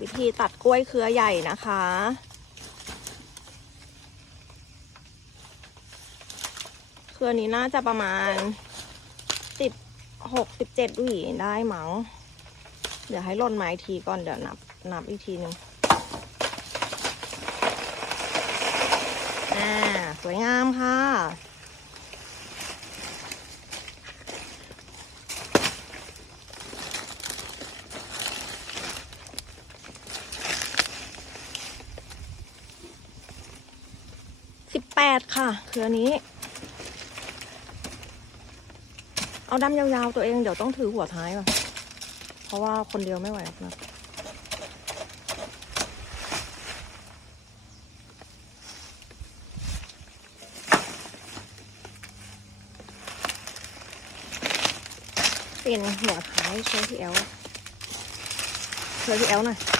วิธีตัดกล้วยเครือใหญ่นะคะ เครือนี้น่าจะประมาณสิบหกสิบเจ็ดหวีได้มั้ง เดี๋ยวให้หล่นไม้ทีก่อนเดี๋ยวนับนับอีกทีหนึ่งอ่า สวยงามค่ะ สิบแปดค่ะเครือนี้ เอาดำยาวๆตัวเองเดี๋ยวต้องถือหัวท้ายก่อนเพราะว่าคนเดียวไม่ไหวนะเปลี่ยนหัวท้ายช่วยพี่แอลช่วยพี่แอลหน่อย